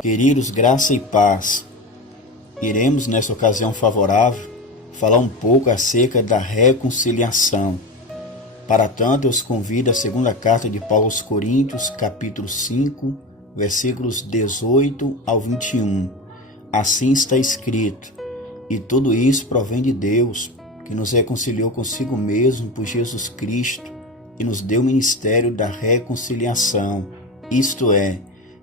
Queridos, graça e paz. Iremos, nessa ocasião favorável, falar um pouco acerca da reconciliação. Para tanto, eu os convido à segunda carta de Paulo aos Coríntios, capítulo 5, versículos 18 ao 21. Assim está escrito: e tudo isso provém de Deus, que nos reconciliou consigo mesmo por Jesus Cristo e nos deu o ministério da reconciliação. Isto é,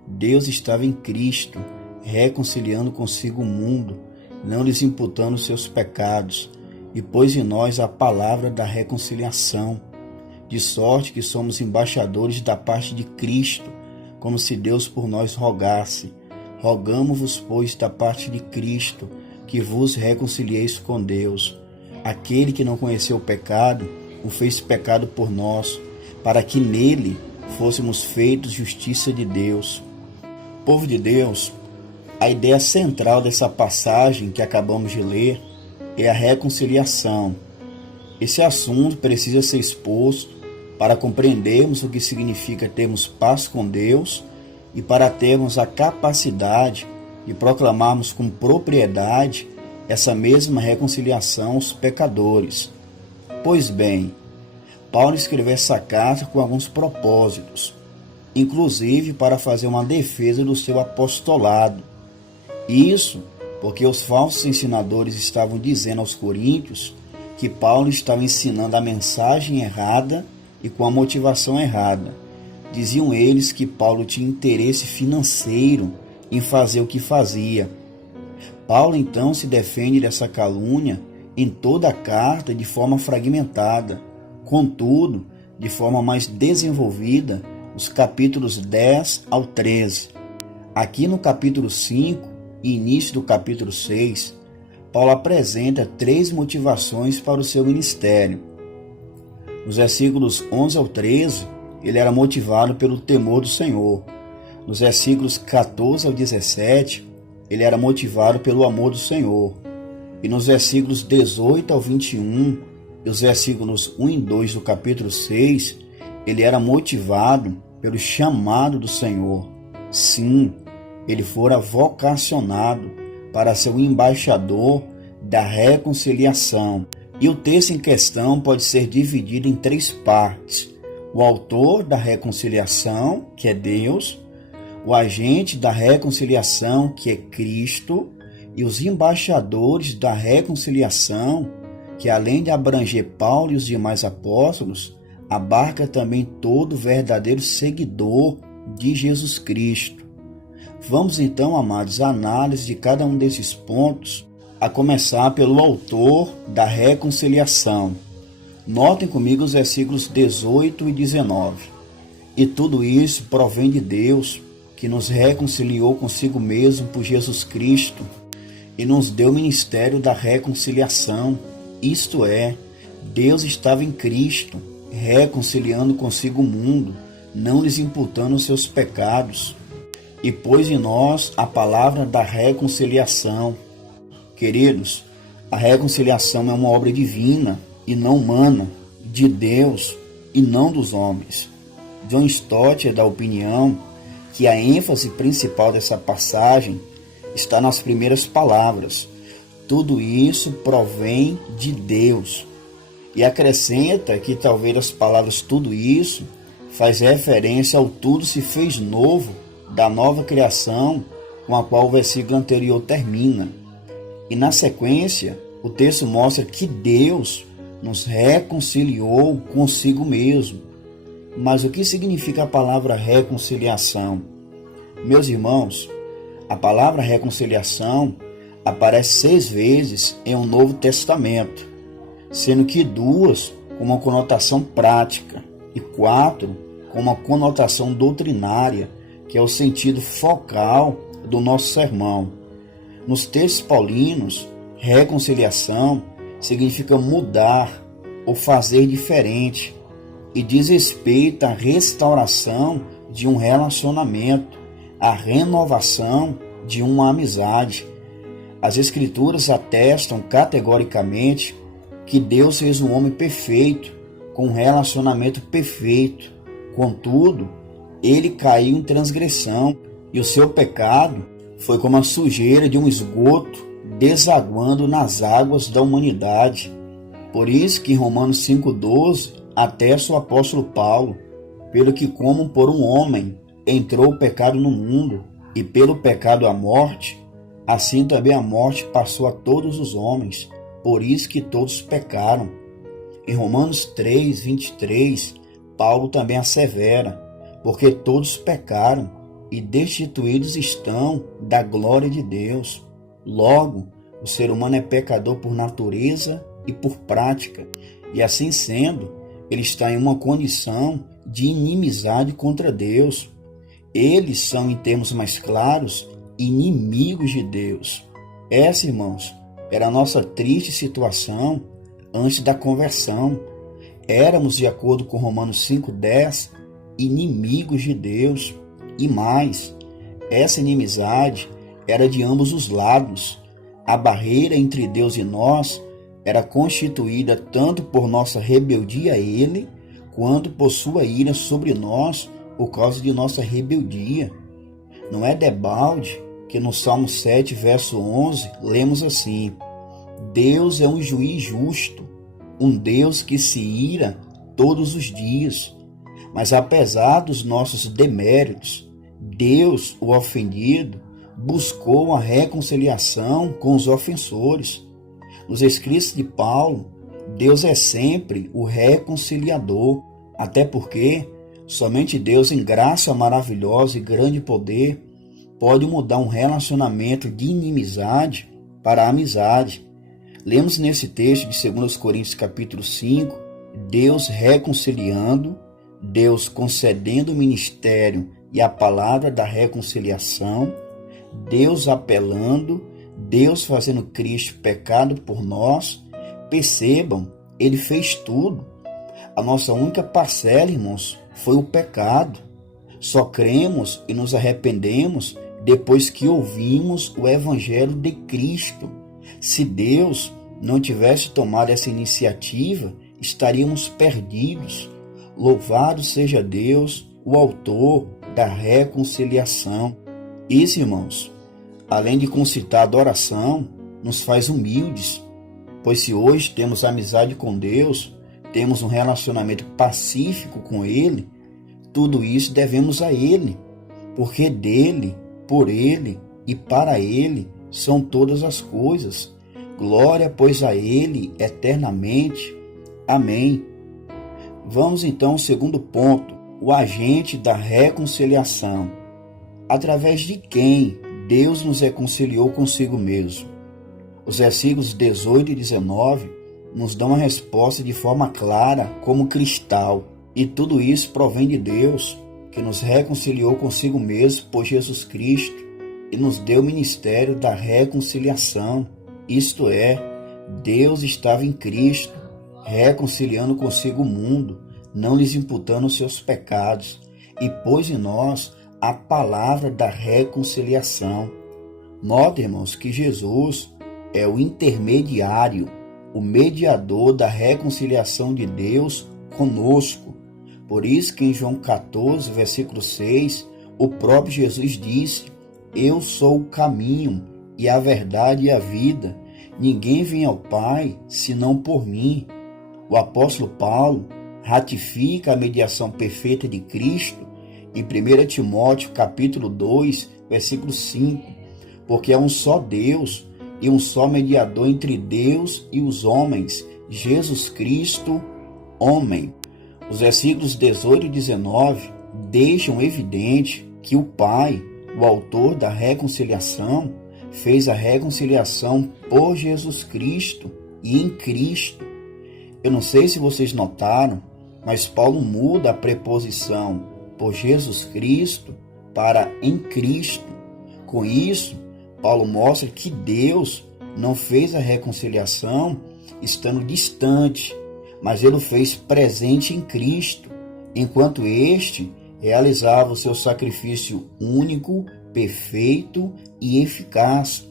Deus estava em Cristo, reconciliando consigo o mundo, não lhes imputando seus pecados, e pôs em nós a palavra da reconciliação, de sorte que somos embaixadores da parte de Cristo, como se Deus por nós rogasse. Rogamo-vos, pois, da parte de Cristo, que vos reconcilieis com Deus. Aquele que não conheceu o pecado, o fez pecado por nós, para que nele fôssemos feitos justiça de Deus. Povo de Deus, a ideia central dessa passagem que acabamos de ler é a reconciliação. Esse assunto precisa ser exposto para compreendermos o que significa termos paz com Deus e para termos a capacidade de proclamarmos com propriedade essa mesma reconciliação aos pecadores. Pois bem, Paulo escreveu essa carta com alguns propósitos, inclusive para fazer uma defesa do seu apostolado. Isso porque os falsos ensinadores estavam dizendo aos coríntios que Paulo estava ensinando a mensagem errada e com a motivação errada. Diziam eles que Paulo tinha interesse financeiro em fazer o que fazia. Paulo então se defende dessa calúnia em toda a carta de forma fragmentada, contudo, de forma mais desenvolvida, os capítulos 10 ao 13. Aqui no capítulo 5 e início do capítulo 6, Paulo apresenta 3 motivações para o seu ministério. Nos versículos 11 ao 13, ele era motivado pelo temor do Senhor. Nos versículos 14 ao 17, ele era motivado pelo amor do Senhor. E nos versículos 18 ao 21 e os versículos 1 e 2 do capítulo 6, ele era motivado pelo chamado do Senhor. Sim, ele fora vocacionado para ser o embaixador da reconciliação. E o texto em questão pode ser dividido em 3 partes: o autor da reconciliação, que é Deus, o agente da reconciliação, que é Cristo, e os embaixadores da reconciliação, que além de abranger Paulo e os demais apóstolos, abarca também todo verdadeiro seguidor de Jesus Cristo. Vamos então, amados, à análise de cada um desses pontos, a começar pelo autor da reconciliação. Notem comigo os versículos 18 e 19. E tudo isso provém de Deus, que nos reconciliou consigo mesmo por Jesus Cristo e nos deu o ministério da reconciliação. Isto é, Deus estava em Cristo, reconciliando consigo o mundo, não lhes imputando os seus pecados, e pôs em nós a palavra da reconciliação. Queridos, a reconciliação é uma obra divina e não humana, de Deus e não dos homens. John Stott é da opinião que a ênfase principal dessa passagem está nas primeiras palavras. Tudo isso provém de Deus. E acrescenta que talvez as palavras tudo isso faz referência ao tudo se fez novo da nova criação com a qual o versículo anterior termina. E na sequência, o texto mostra que Deus nos reconciliou consigo mesmo. Mas o que significa a palavra reconciliação? Meus irmãos, a palavra reconciliação aparece 6 vezes em um Novo Testamento, sendo que 2 com uma conotação prática e 4 com uma conotação doutrinária, que é o sentido focal do nosso sermão. Nos textos paulinos, reconciliação significa mudar ou fazer diferente e diz respeito à restauração de um relacionamento, à renovação de uma amizade. As Escrituras atestam categoricamente que Deus fez um homem perfeito, com um relacionamento perfeito. Contudo, ele caiu em transgressão E o seu pecado foi como a sujeira de um esgoto desaguando nas águas da humanidade. Por isso que em Romanos 5,12 atesta o apóstolo Paulo: pelo que como por um homem entrou o pecado no mundo, e pelo pecado a morte, assim também a morte passou a todos os homens, por isso que todos pecaram. Em Romanos 3,23, Paulo também assevera: porque todos pecaram e destituídos estão da glória de Deus. Logo, o ser humano é pecador por natureza e por prática, e assim sendo, ele está em uma condição de inimizade contra Deus. Eles são, em termos mais claros, inimigos de Deus. Essa, irmãos, era a nossa triste situação antes da conversão. Éramos, de acordo com Romanos 5,10, inimigos de Deus. E mais, essa inimizade era de ambos os lados. A barreira entre Deus e nós era constituída tanto por nossa rebeldia a Ele, quanto por sua ira sobre nós por causa de nossa rebeldia. Não é debalde que no Salmo 7, verso 11, lemos assim: Deus é um juiz justo, um Deus que se ira todos os dias. Mas apesar dos nossos deméritos, Deus, o ofendido, buscou uma reconciliação com os ofensores. Nos escritos de Paulo, Deus é sempre o reconciliador, até porque somente Deus, em graça maravilhosa e grande poder, pode mudar um relacionamento de inimizade para amizade. Lemos nesse texto de 2 Coríntios capítulo 5, Deus reconciliando, Deus concedendo o ministério e a palavra da reconciliação, Deus apelando, Deus fazendo Cristo pecado por nós. Percebam, Ele fez tudo. A nossa única parcela, irmãos, foi o pecado. Só cremos e nos arrependemos depois que ouvimos o Evangelho de Cristo. Se Deus não tivesse tomado essa iniciativa, estaríamos perdidos. Louvado seja Deus, o autor da reconciliação. Isso, irmãos, além de concitar a adoração, nos faz humildes, pois se hoje temos amizade com Deus, temos um relacionamento pacífico com Ele, tudo isso devemos a Ele, porque dele, por Ele e para Ele são todas as coisas. Glória, pois, a Ele eternamente. Amém. Vamos então ao segundo ponto, o agente da reconciliação. Através de quem Deus nos reconciliou consigo mesmo? Os versículos 18 e 19 nos dão a resposta de forma clara como cristal. E tudo isso provém de Deus, que nos reconciliou consigo mesmo por Jesus Cristo e nos deu o ministério da reconciliação. Isto é, Deus estava em Cristo, reconciliando consigo o mundo, não lhes imputando os seus pecados, e pôs em nós a palavra da reconciliação. Note, irmãos, que Jesus é o intermediário, o mediador da reconciliação de Deus conosco. Por isso que em João 14, versículo 6, o próprio Jesus disse: Eu sou o caminho e a verdade e a vida. Ninguém vem ao Pai senão por mim. O apóstolo Paulo ratifica a mediação perfeita de Cristo em 1 Timóteo capítulo 2, versículo 5, porque é um só Deus e um só mediador entre Deus e os homens, Jesus Cristo, homem. Os versículos 18 e 19 deixam evidente que o Pai, o autor da reconciliação, fez a reconciliação por Jesus Cristo e em Cristo. Eu não sei se vocês notaram, mas Paulo muda a preposição por Jesus Cristo para em Cristo. Com isso, Paulo mostra que Deus não fez a reconciliação estando distante, mas ele o fez presente em Cristo, enquanto este realizava o seu sacrifício único, perfeito e eficaz.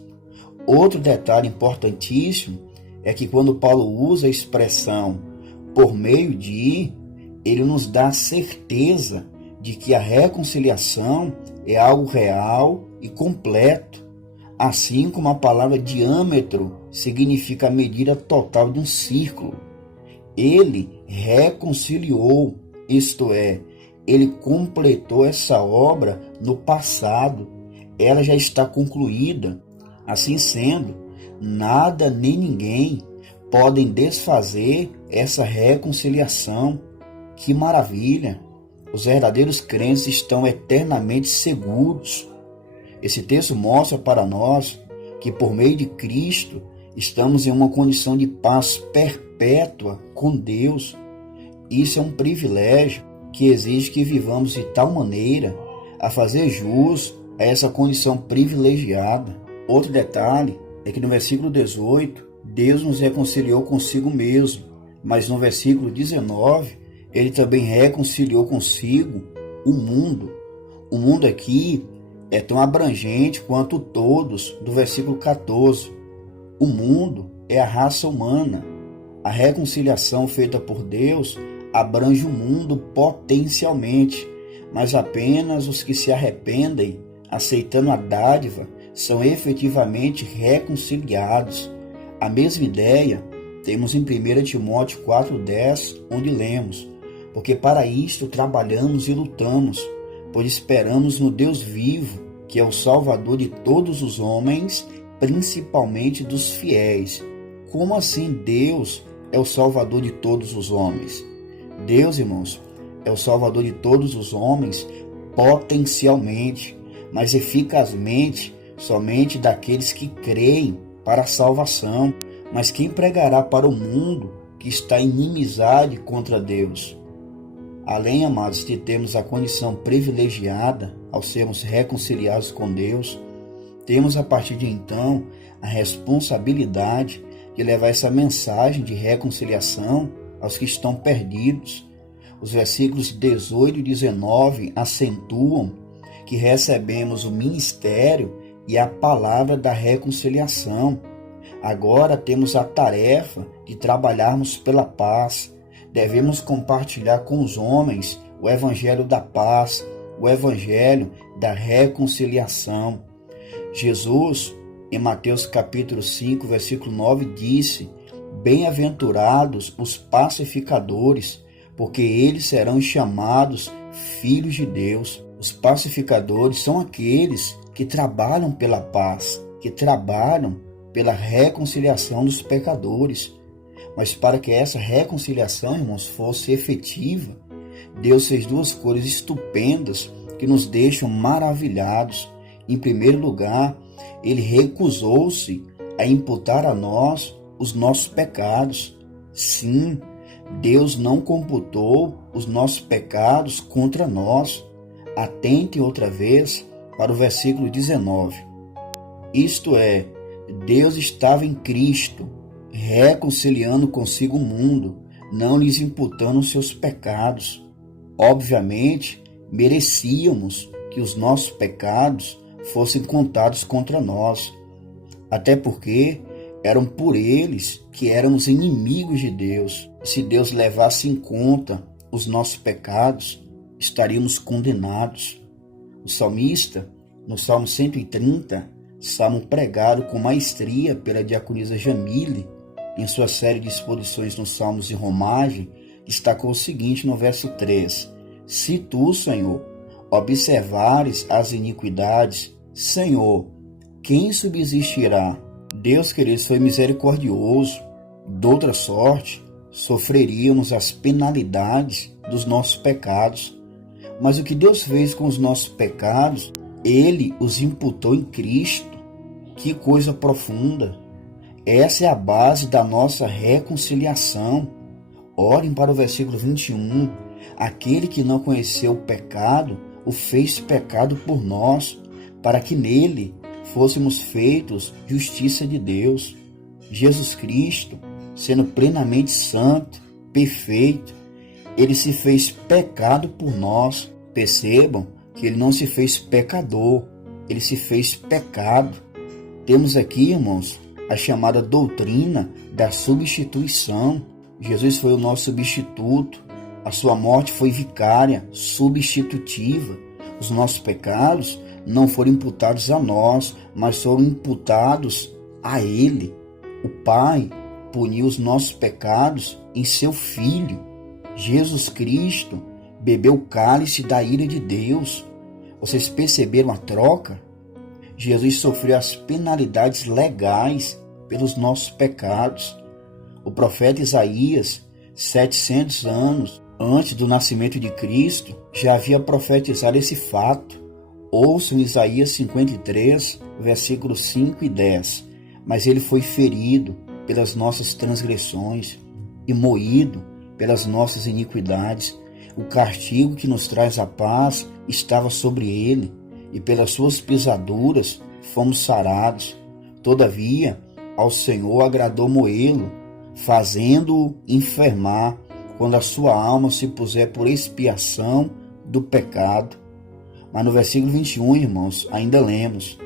Outro detalhe importantíssimo é que quando Paulo usa a expressão por meio de, ele nos dá a certeza de que a reconciliação é algo real e completo, assim como a palavra diâmetro significa a medida total de um círculo. Ele reconciliou, isto é, ele completou essa obra no passado. Ela já está concluída. Assim sendo, nada nem ninguém podem desfazer essa reconciliação. Que maravilha! Os verdadeiros crentes estão eternamente seguros. Esse texto mostra para nós que por meio de Cristo estamos em uma condição de paz perpétua com Deus. Isso é um privilégio que exige que vivamos de tal maneira a fazer jus a essa condição privilegiada. Outro detalhe é que no versículo 18, Deus nos reconciliou consigo mesmo, mas no versículo 19, ele também reconciliou consigo o mundo. O mundo aqui é tão abrangente quanto todos do versículo 14. O mundo é a raça humana. A reconciliação feita por Deus abrange o mundo potencialmente, mas apenas os que se arrependem, aceitando a dádiva, são efetivamente reconciliados. A mesma ideia temos em 1 Timóteo 4,10, onde lemos: porque para isto trabalhamos e lutamos, pois esperamos no Deus vivo, que é o Salvador de todos os homens, principalmente dos fiéis. Como assim Deus é o Salvador de todos os homens? Deus, irmãos, é o Salvador de todos os homens potencialmente, mas eficazmente somente daqueles que creem para a salvação. Mas quem pregará para o mundo que está em inimizade contra Deus? Além, amados, de termos a condição privilegiada ao sermos reconciliados com Deus, temos a partir de então a responsabilidade de levar essa mensagem de reconciliação aos que estão perdidos. Os versículos 18 e 19 acentuam que recebemos o ministério e a palavra da reconciliação. Agora temos a tarefa de trabalharmos pela paz. Devemos compartilhar com os homens o evangelho da paz, o evangelho da reconciliação. Jesus, em Mateus capítulo 5, versículo 9, disse: bem-aventurados os pacificadores, porque eles serão chamados filhos de Deus. Os pacificadores são aqueles que trabalham pela paz, que trabalham pela reconciliação dos pecadores. Mas para que essa reconciliação, irmãos, fosse efetiva, Deus fez duas coisas estupendas que nos deixam maravilhados. Em primeiro lugar, ele recusou-se a imputar a nós os nossos pecados. Sim, Deus não computou os nossos pecados contra nós. Atente outra vez para o versículo 19. Isto é, Deus estava em Cristo, reconciliando consigo o mundo, não lhes imputando os seus pecados. Obviamente, merecíamos que os nossos pecados fossem contados contra nós, até porque eram por eles que éramos inimigos de Deus. Se Deus levasse em conta os nossos pecados, estaríamos condenados. O salmista, no Salmo 130, salmo pregado com maestria pela diaconisa Jamile, em sua série de exposições nos Salmos de Romagem, destacou o seguinte no verso 3: se tu, Senhor, observares as iniquidades, Senhor, quem subsistirá? Deus, queridos, foi misericordioso. De outra sorte, sofreríamos as penalidades dos nossos pecados. Mas o que Deus fez com os nossos pecados, Ele os imputou em Cristo. Que coisa profunda! Essa é a base da nossa reconciliação. Olhem para o versículo 21. Aquele que não conheceu o pecado, o fez pecado por nós, para que nele fôssemos feitos justiça de Deus. Jesus Cristo, sendo plenamente santo, perfeito, ele se fez pecado por nós. Percebam que ele não se fez pecador, ele se fez pecado. Temos aqui, irmãos, a chamada doutrina da substituição. Jesus foi o nosso substituto. A sua morte foi vicária, substitutiva. O Os nossos pecados não foram imputados a nós, mas foram imputados a Ele. O Pai puniu os nossos pecados em seu Filho. Jesus Cristo bebeu o cálice da ira de Deus. Vocês perceberam a troca? Jesus sofreu as penalidades legais pelos nossos pecados. O profeta Isaías, 700 anos antes do nascimento de Cristo, já havia profetizado esse fato. Ouçam Isaías 53, versículos 5 e 10. Mas ele foi ferido pelas nossas transgressões e moído pelas nossas iniquidades. O castigo que nos traz a paz estava sobre ele, e pelas suas pisaduras fomos sarados. Todavia, ao Senhor agradou moê-lo, fazendo-o enfermar, quando a sua alma se puser por expiação do pecado. Mas no versículo 21, irmãos, ainda lemos: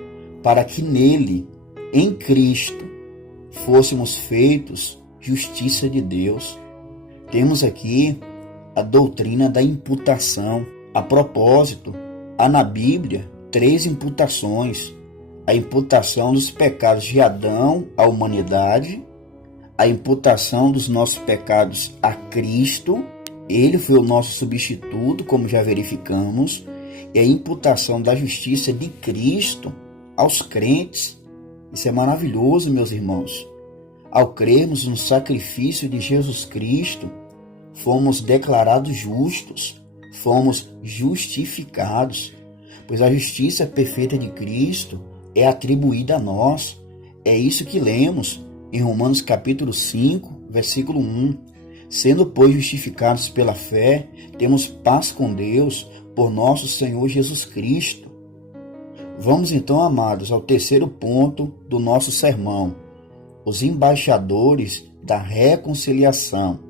para que nele, em Cristo, fôssemos feitos justiça de Deus. Temos aqui a doutrina da imputação. A propósito, há na Bíblia 3 imputações: a imputação dos pecados de Adão à humanidade, a imputação dos nossos pecados a Cristo, ele foi o nosso substituto, como já verificamos, e a imputação da justiça de Cristo aos crentes. Isso é maravilhoso, meus irmãos. Ao crermos no sacrifício de Jesus Cristo, fomos declarados justos, fomos justificados, pois a justiça perfeita de Cristo é atribuída a nós. É isso que lemos em Romanos capítulo 5, versículo 1. Sendo, pois, justificados pela fé, temos paz com Deus por nosso Senhor Jesus Cristo. Vamos então, amados, ao terceiro ponto do nosso sermão: os embaixadores da reconciliação.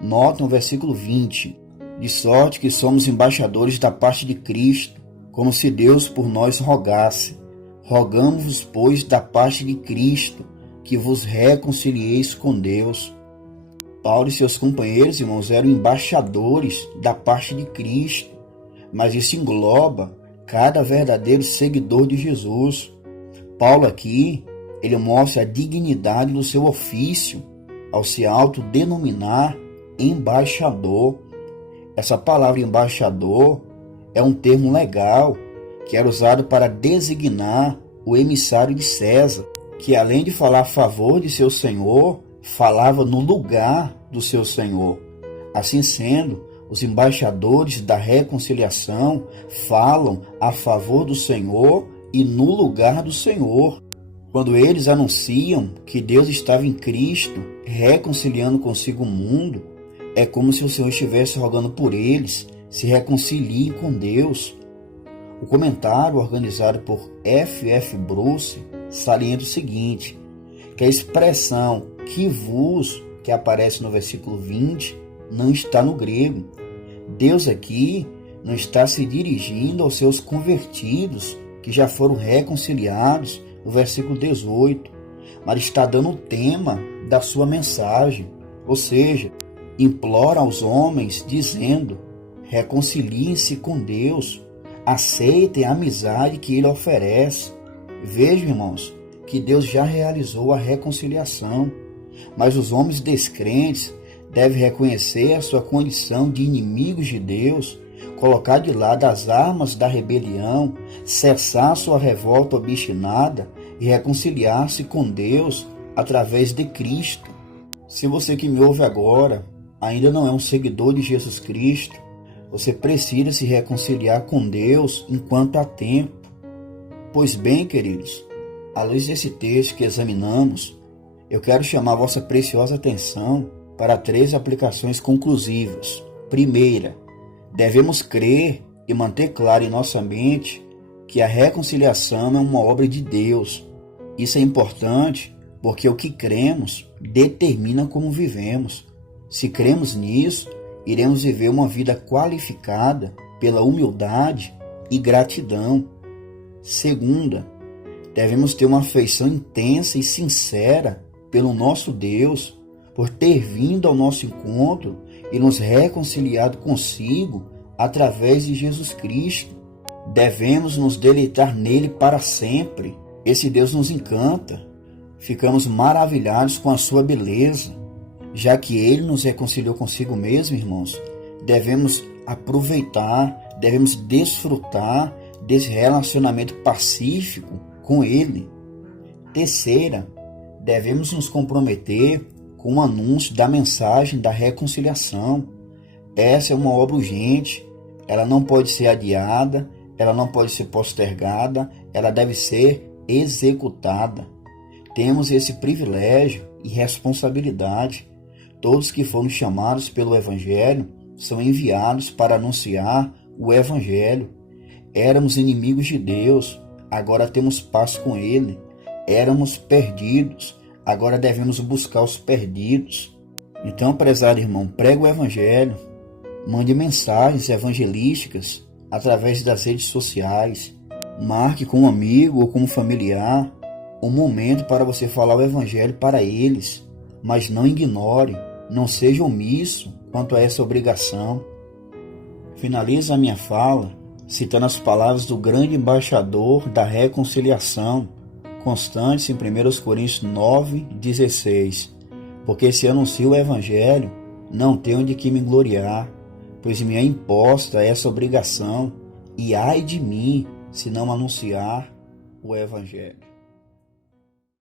Notem o versículo 20: de sorte que somos embaixadores da parte de Cristo, como se Deus por nós rogasse. Rogamos-vos, pois, da parte de Cristo, que vos reconcilieis com Deus. Paulo e seus companheiros, irmãos, eram embaixadores da parte de Cristo, mas isso engloba cada verdadeiro seguidor de Jesus. Paulo aqui, ele mostra a dignidade do seu ofício ao se autodenominar embaixador. Essa palavra embaixador é um termo legal que era usado para designar o emissário de César, que além de falar a favor de seu senhor, falava no lugar do seu senhor. Assim sendo, os embaixadores da reconciliação falam a favor do Senhor e no lugar do Senhor. Quando eles anunciam que Deus estava em Cristo, reconciliando consigo o mundo, é como se o Senhor estivesse rogando por eles, se reconciliem com Deus. O comentário organizado por F.F. Bruce salienta o seguinte, que a expressão que vos, que aparece no versículo 20, não está no grego. Deus aqui não está se dirigindo aos seus convertidos, que já foram reconciliados, no versículo 18, mas está dando o tema da sua mensagem, ou seja, implora aos homens dizendo: reconciliem-se com Deus, aceitem a amizade que Ele oferece. Vejam, irmãos, que Deus já realizou a reconciliação, mas os homens descrentes devem reconhecer a sua condição de inimigos de Deus, colocar de lado as armas da rebelião, cessar sua revolta obstinada e reconciliar-se com Deus através de Cristo. Se você que me ouve agora ainda não é um seguidor de Jesus Cristo, você precisa se reconciliar com Deus enquanto há tempo. Pois bem, queridos, à luz desse texto que examinamos, eu quero chamar a vossa preciosa atenção para 3 aplicações conclusivas. Primeira, devemos crer e manter claro em nossa mente que a reconciliação é uma obra de Deus. Isso é importante porque o que cremos determina como vivemos. Se cremos nisso, iremos viver uma vida qualificada pela humildade e gratidão. Segunda, devemos ter uma afeição intensa e sincera pelo nosso Deus, por ter vindo ao nosso encontro e nos reconciliado consigo através de Jesus Cristo. Devemos nos deleitar nele para sempre. Esse Deus nos encanta. Ficamos maravilhados com a sua beleza. Já que ele nos reconciliou consigo mesmo, irmãos, devemos aproveitar, devemos desfrutar desse relacionamento pacífico com ele. Terceira, devemos nos comprometer com o anúncio da mensagem da reconciliação. Essa é uma obra urgente, ela não pode ser adiada, ela não pode ser postergada, ela deve ser executada. Temos esse privilégio e responsabilidade. Todos que foram chamados pelo Evangelho são enviados para anunciar o Evangelho. Éramos inimigos de Deus, agora temos paz com Ele. Éramos perdidos, agora devemos buscar os perdidos. Então, prezado irmão, pregue o Evangelho, mande mensagens evangelísticas através das redes sociais, marque com um amigo ou com um familiar um momento para você falar o Evangelho para eles, mas não ignore, não seja omisso quanto a essa obrigação. Finalizo a minha fala citando as palavras do grande embaixador da reconciliação, constantes em 1 Coríntios 9,16. Porque se anuncio o Evangelho, não tenho de que me gloriar, pois me é imposta essa obrigação, e ai de mim se não anunciar o Evangelho.